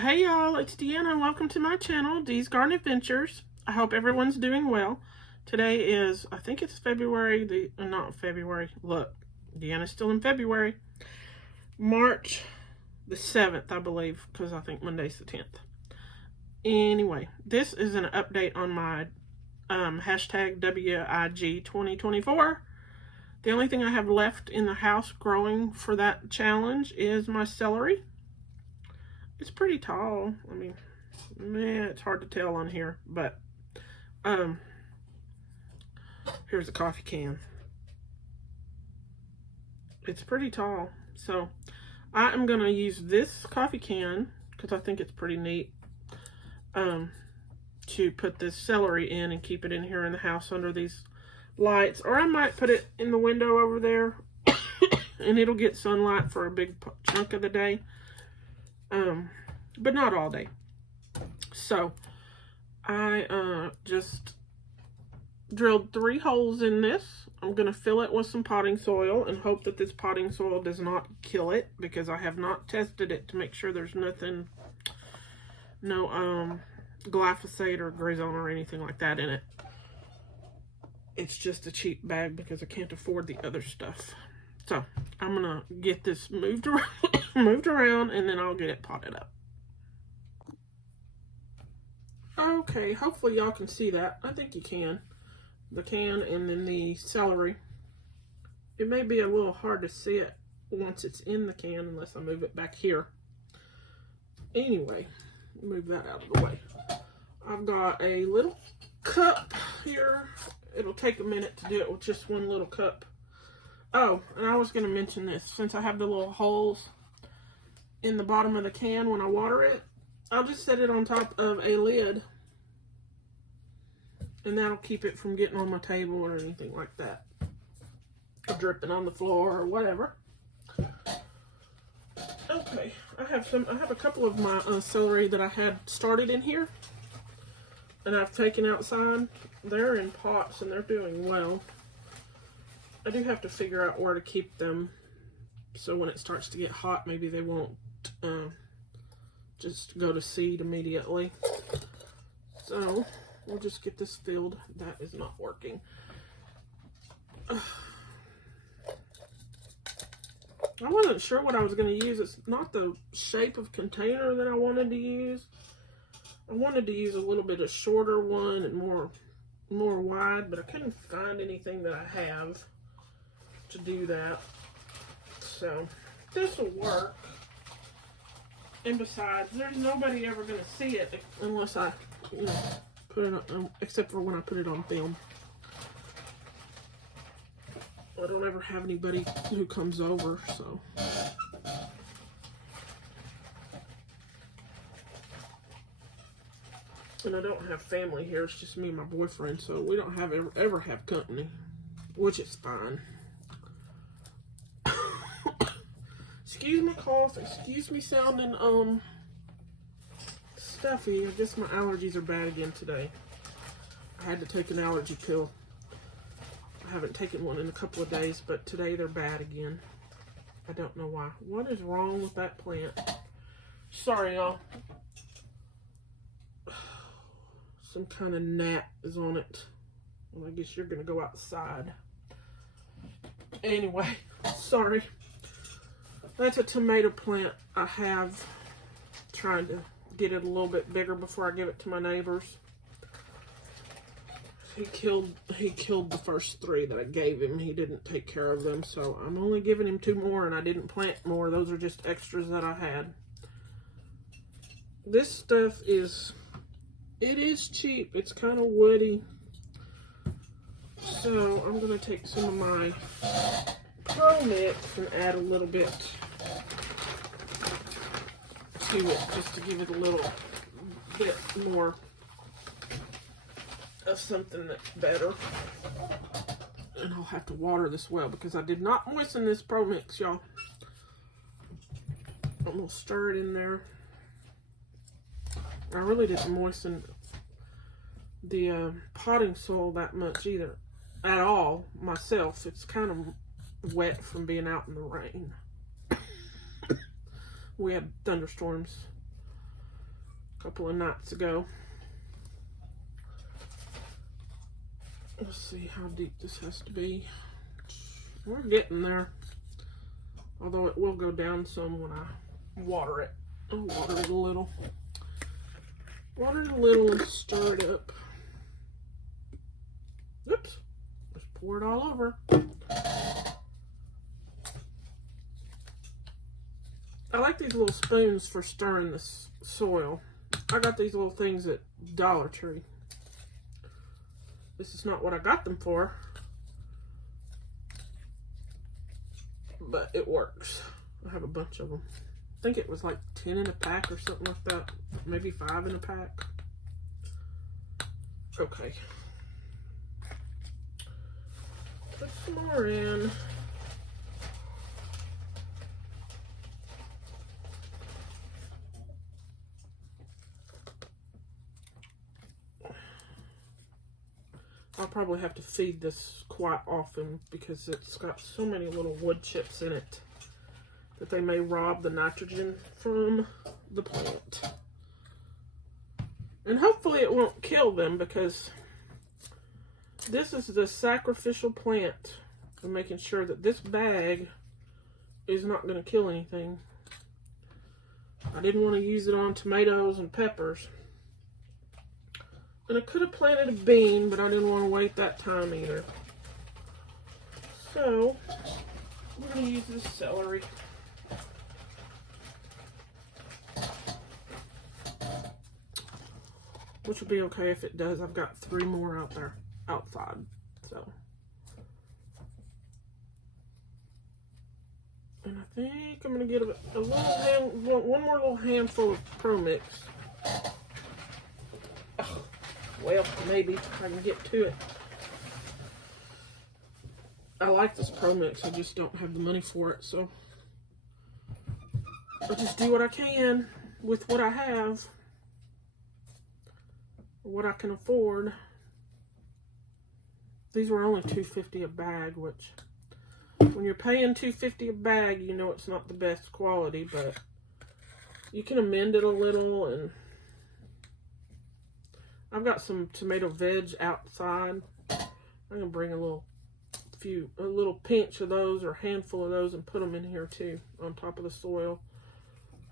Hey y'all, it's Deanna. Welcome to my channel, Dee's Garden Adventures. I hope everyone's doing well. Today is, I think it's February, not February, look, Deanna's still in February. March the 7th, I believe, because I think Monday's the 10th. Anyway, this is an update on my hashtag WIG 2024. The only thing I have left in the house growing for that challenge is my celery. It's pretty tall. I mean, man, it's hard to tell on here, but here's a coffee can. It's pretty tall. So I am gonna use this coffee can because I think it's pretty neat to put this celery in and keep it in here in the house under these lights, or I might put it in the window over there and it'll get sunlight for a big chunk of the day. But not all day. So I just drilled 3 holes in this. I'm going to fill it with some potting soil and hope that this potting soil does not kill it, because I have not tested it to make sure there's nothing, no glyphosate or grazone or anything like that in it. It's just a cheap bag because I can't afford the other stuff. So I'm going to get this moved around and then I'll get it potted up. Okay, hopefully y'all can see that. I think you can. The can and then the celery. It may be a little hard to see it once it's in the can unless I move it back here. Anyway, move that out of the way. I've got a little cup here. It'll take a minute to do it with just one little cup. Oh, and I was going to mention this. Since I have the little holes in the bottom of the can when I water it, I'll just set it on top of a lid, and that'll keep it from getting on my table or anything like that, or dripping on the floor or whatever. Okay, I have a couple of my celery that I had started in here, and I've taken outside. They're in pots and they're doing well. I do have to figure out where to keep them, so when it starts to get hot, maybe they won't just go to seed immediately. So we'll just get this filled. That is not working. I wasn't sure what I was going to use. It's not the shape of container that I wanted to use. I wanted to use a little bit of shorter one and more wide, but I couldn't find anything that I have to do that. So this will work. And besides, there's nobody ever going to see it unless I, put it on, except for when I put it on film. I don't ever have anybody who comes over, so. And I don't have family here. It's just me and my boyfriend, so we don't ever have company, which is fine. Excuse my cough, excuse me sounding stuffy. I guess my allergies are bad again today. I had to take an allergy pill. I haven't taken one in a couple of days, but today they're bad again. I don't know why. What is wrong with that plant? Sorry, y'all. Some kind of gnat is on it. Well, I guess you're gonna go outside. Anyway, sorry. That's a tomato plant I have, trying to get it a little bit bigger before I give it to my neighbors. He killed the first 3 that I gave him. He didn't take care of them, so I'm only giving him 2 more, and I didn't plant more. Those are just extras that I had. This stuff is cheap. It's kind of woody. So I'm going to take some of my Pro Mix and add a little bit to it, just to give it a little bit more of something that's better. And I'll have to water this well because I did not moisten this Pro Mix, y'all. I'm going to stir it in there. I really didn't moisten the potting soil that much either, at all, myself. It's kind of wet from being out in the rain. We had thunderstorms a couple of nights ago. Let's see how deep this has to be. We're getting there. Although it will go down some when I water it. I'll water it a little. Water it a little and stir it up. Oops. Just pour it all over. I like these little spoons for stirring this soil. I got these little things at Dollar Tree. This is not what I got them for, but it works. I have a bunch of them. I think it was like 10 in a pack or something like that. Maybe 5 in a pack. Okay. Put some more in. I'll probably have to feed this quite often because it's got so many little wood chips in it that they may rob the nitrogen from the plant. And hopefully it won't kill them, because this is the sacrificial plant of making sure that this bag is not going to kill anything. I didn't want to use it on tomatoes and peppers. And I could have planted a bean, but I didn't want to wait that time either. So, we're going to use this celery. Which will be okay if it does. I've got 3 more out there, outside. So. And I think I'm going to get a little one more little handful of Pro Mix. Well, maybe I can get to it. I like this Pro Mix, I just don't have the money for it, so I just do what I can with what I have, what I can afford. These were only $2.50 a bag, which when you're paying $2.50 a bag, you know it's not the best quality, but you can amend it a little. And I've got some tomato veg outside. I'm gonna bring a little pinch of those or handful of those and put them in here too, on top of the soil,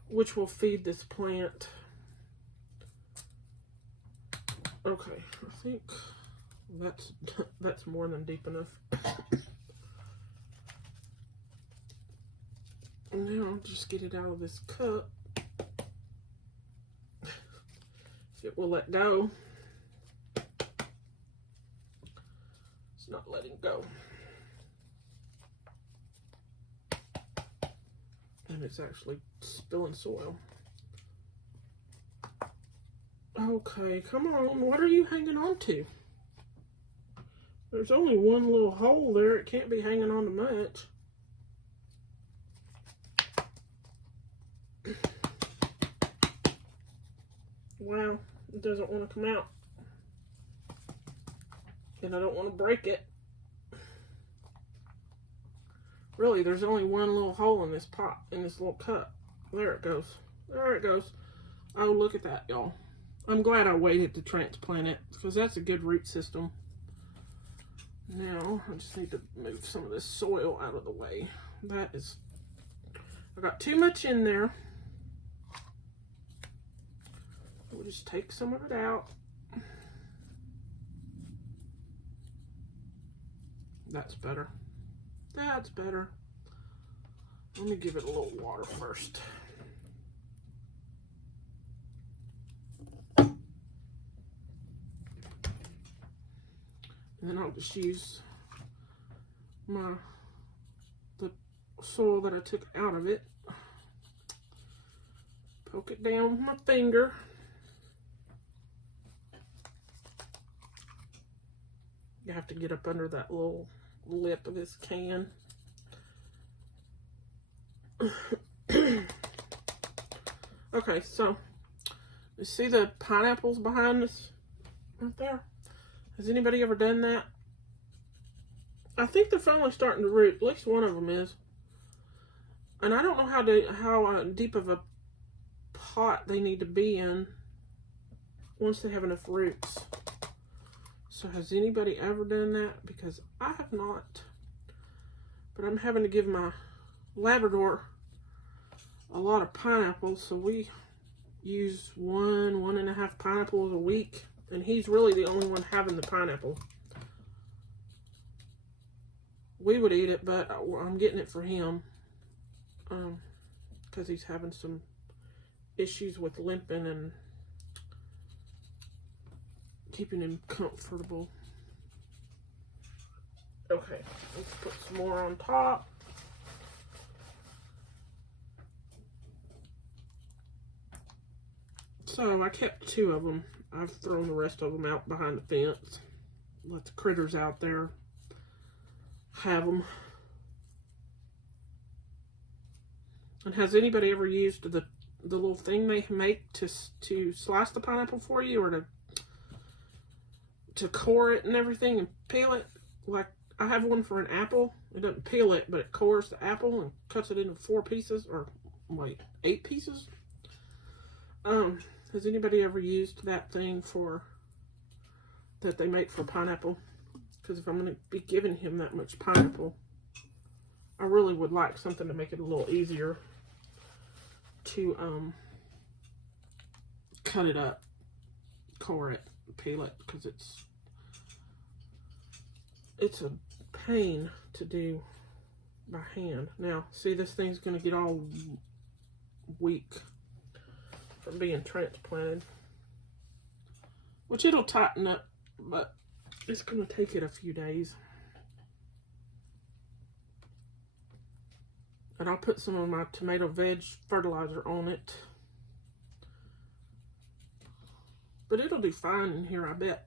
which will feed this plant. Okay, I think that's more than deep enough. And now I'll just get it out of this cup. It will let go. It's not letting go. And it's actually spilling soil. Okay, come on. What are you hanging on to? There's only one little hole there. It can't be hanging on to much. Wow, it doesn't want to come out. And I don't want to break it. Really, there's only one little hole in this pot, in this little cup. There it goes. There it goes. Oh, look at that, y'all. I'm glad I waited to transplant it, because that's a good root system. Now, I just need to move some of this soil out of the way. I got too much in there. We'll just take some of it out. That's better. That's better. Let me give it a little water first. And then I'll just use the soil that I took out of it. Poke it down with my finger. You have to get up under that little lip of this can. Okay, so you see the pineapples behind us right there? Has anybody ever done that? I think they're finally starting to root. At least one of them is. And I don't know how deep of a pot they need to be in. once they have enough roots. So has anybody ever done that? Because I have not. But I'm having to give my Labrador a lot of pineapples, so we use 1.5 pineapples a week, and he's really the only one having the pineapple. We would eat it, but I'm getting it for him because he's having some issues with limping and keeping him comfortable. Okay, let's put some more on top. So I kept 2 of them. I've thrown the rest of them out behind the fence. Let the critters out there have them. And has anybody ever used the little thing they make to slice the pineapple for you, or to core it and everything and peel it? Like, I have one for an apple. It doesn't peel it, but it cores the apple and cuts it into 4 pieces, or wait, 8 pieces. Has anybody ever used that thing that they make for pineapple? Because if I'm going to be giving him that much pineapple, I really would like something to make it a little easier to cut it up, core it, peel it, because it's a pain to do by hand. Now, see, this thing's going to get all weak from being transplanted, which it'll tighten up, but it's going to take it a few days. And I'll put some of my tomato veg fertilizer on it, but it'll do fine in here, I bet,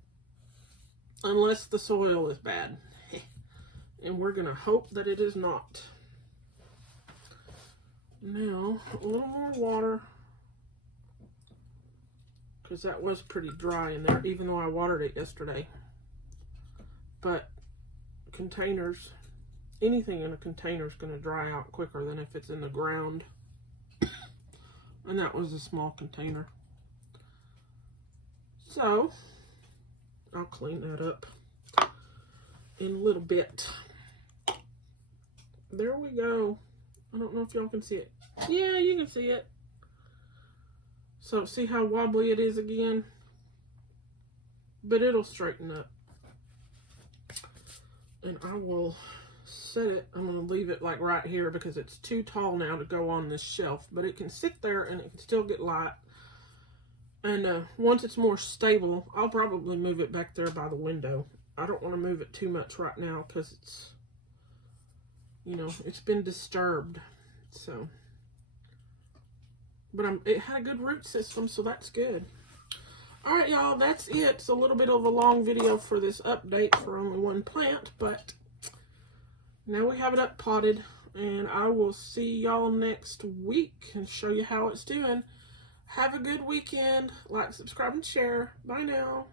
unless the soil is bad. And we're going to hope that it is not. Now, a little more water, because that was pretty dry in there, even though I watered it yesterday. But containers, anything in a container is going to dry out quicker than if it's in the ground. And that was a small container. So, I'll clean that up in a little bit. There we go. I don't know if y'all can see it. Yeah, you can see it. So, see how wobbly it is again? But it'll straighten up. And I will set it. I'm going to leave it like right here because it's too tall now to go on this shelf. But it can sit there and it can still get light. And once it's more stable, I'll probably move it back there by the window. I don't want to move it too much right now because it's, you know, it's been disturbed. So, but it had a good root system, so that's good. All right, y'all, that's it. It's a little bit of a long video for this update for only one plant, but now we have it up potted, and I will see y'all next week and show you how it's doing. Have a good weekend. Like, subscribe, and share. Bye now.